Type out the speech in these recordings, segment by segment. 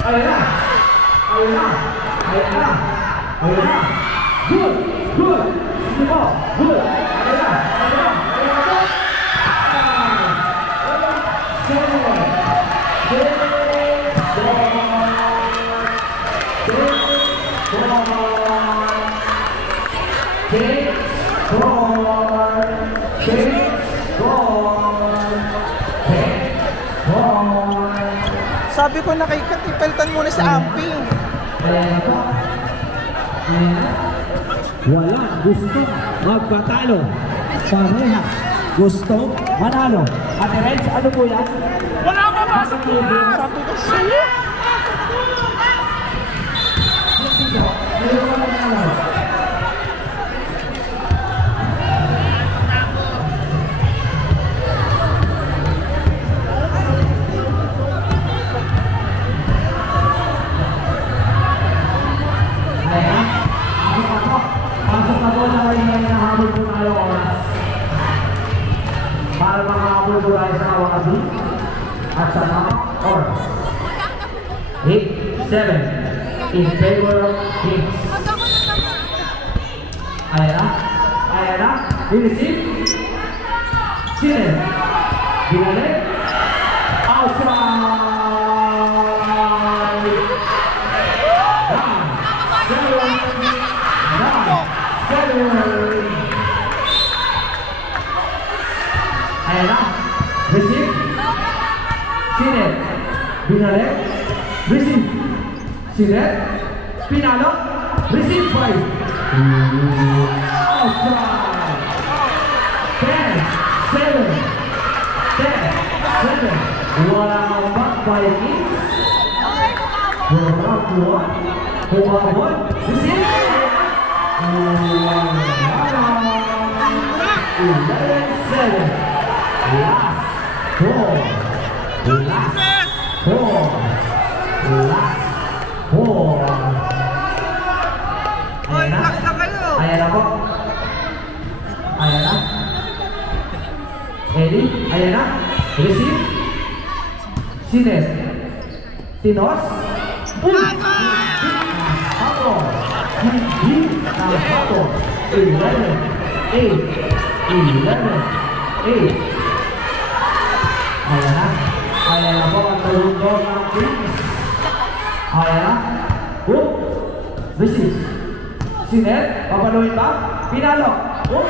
Ayan na. Ayan na. Ayan na. Ayan na. Good. Good. Sige po. Good. Ayan na. Ayan na. Ayan na. Sabi ko na kay Kat, ipalitan muna sa amping. Wala gusto magpatalo. Pareha gusto manalo. Ate Renz, ano po yan? Wala pa pasok po yan! Sabi ko sa'yo! Pasok na po na rin ngayon na habol po tayo oras. Para makahabol po tayo sa Kawakabi at sa mga oras. 8-7 in favor of Kings. Ayan na. Ayan na. Receive. Sinin. Binalik. Outside. 9-7. Ayan na. Receive. Sinin. Binalik. Receive. Sinin. Pinalo. Receive 5. Outside. 10-7. 10-7. Wala kang back by Kings. Wala kuha. Kumabot. Receive. 11-7. Last 4. Last 4. Last 4. Ayan na. Ayan na po. Ayan na. Eddie. Ayan na. Receive. Sinin. Tinos. Ako. Hindi na ako. 11-8. 11-8. Ayan na. Ayan na po ang tulong ng Kings. Ayan na. Boom. Receive. Sinet. Papaluin ba? Pinalo. Boom.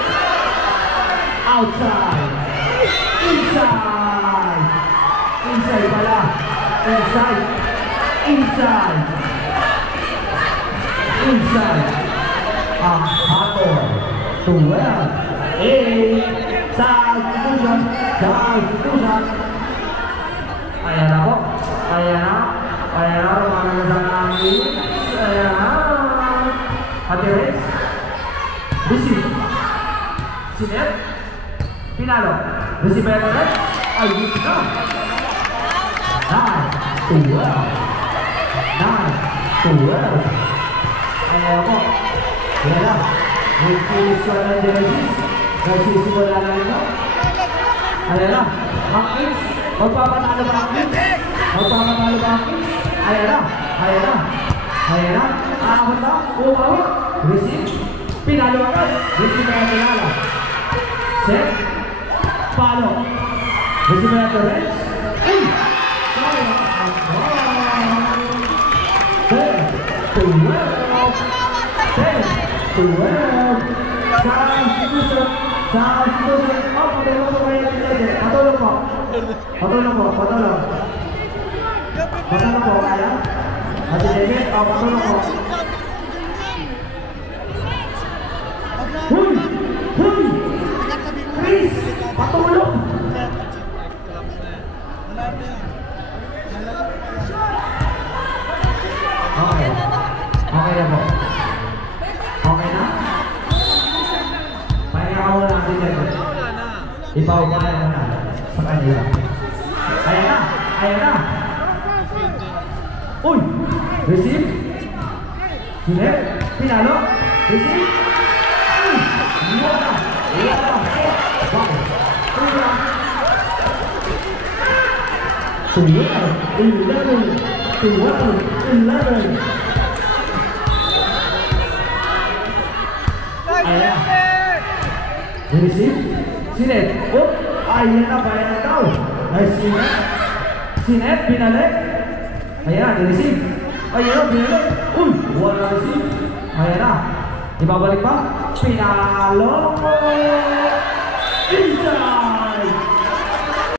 Outside. Inside. Inside pala. Inside. Inside. Inside. Hatol. 12-8. Substitution. Substitution. Ayan na po. Ayan na. Ayan na. Rumangan sa namin. Ayan na. Ate Renz. Receive. Sinet. Pinalo. Receive by Ate Renz. Ayun na. 9-12. 9-12. Ayan na po. Ayan na. Nagpilis ko ng Genesis. Nagsisimula na ito. Ayan na. Ang Kings. Magpapatalo ba ang Kings? Magpapatalo ba ang Kings? Ayan na. Ayan na. Ayan na. Aabot na. Umawit. Receive. Pinalo agad. Receive na yung pinalo. Set. Palo. Receive na yung Renz. Ay! Sorry. Ang ball. 10-12. Substitution. Substitution. Oh, patulong po kayo natin. Patulong po. Patulong po. Patulong. Patulong po. Kaya? Ate David. Oh, patulong po. Huy! Huy! Chris! Patulong! Okay. Okay na po. Okay na? Pahinga ka muna natin dito. Ipawala na na sa kanila. Ayan na! Ayan na! Uy! Receive! Sunod! Pinalo! Receive! Uy! Iwan na! Iwan na! Wow! Uy na! Ayan. Receive. Sinet. Oh, ayan na, bayan na daw. Ay, Sinet. Sinet, binalik. Ayan, receive. Ayan na, binalik. Uy, wala receive. Ayan na. Ibabalik pa. Pinalo. Isa!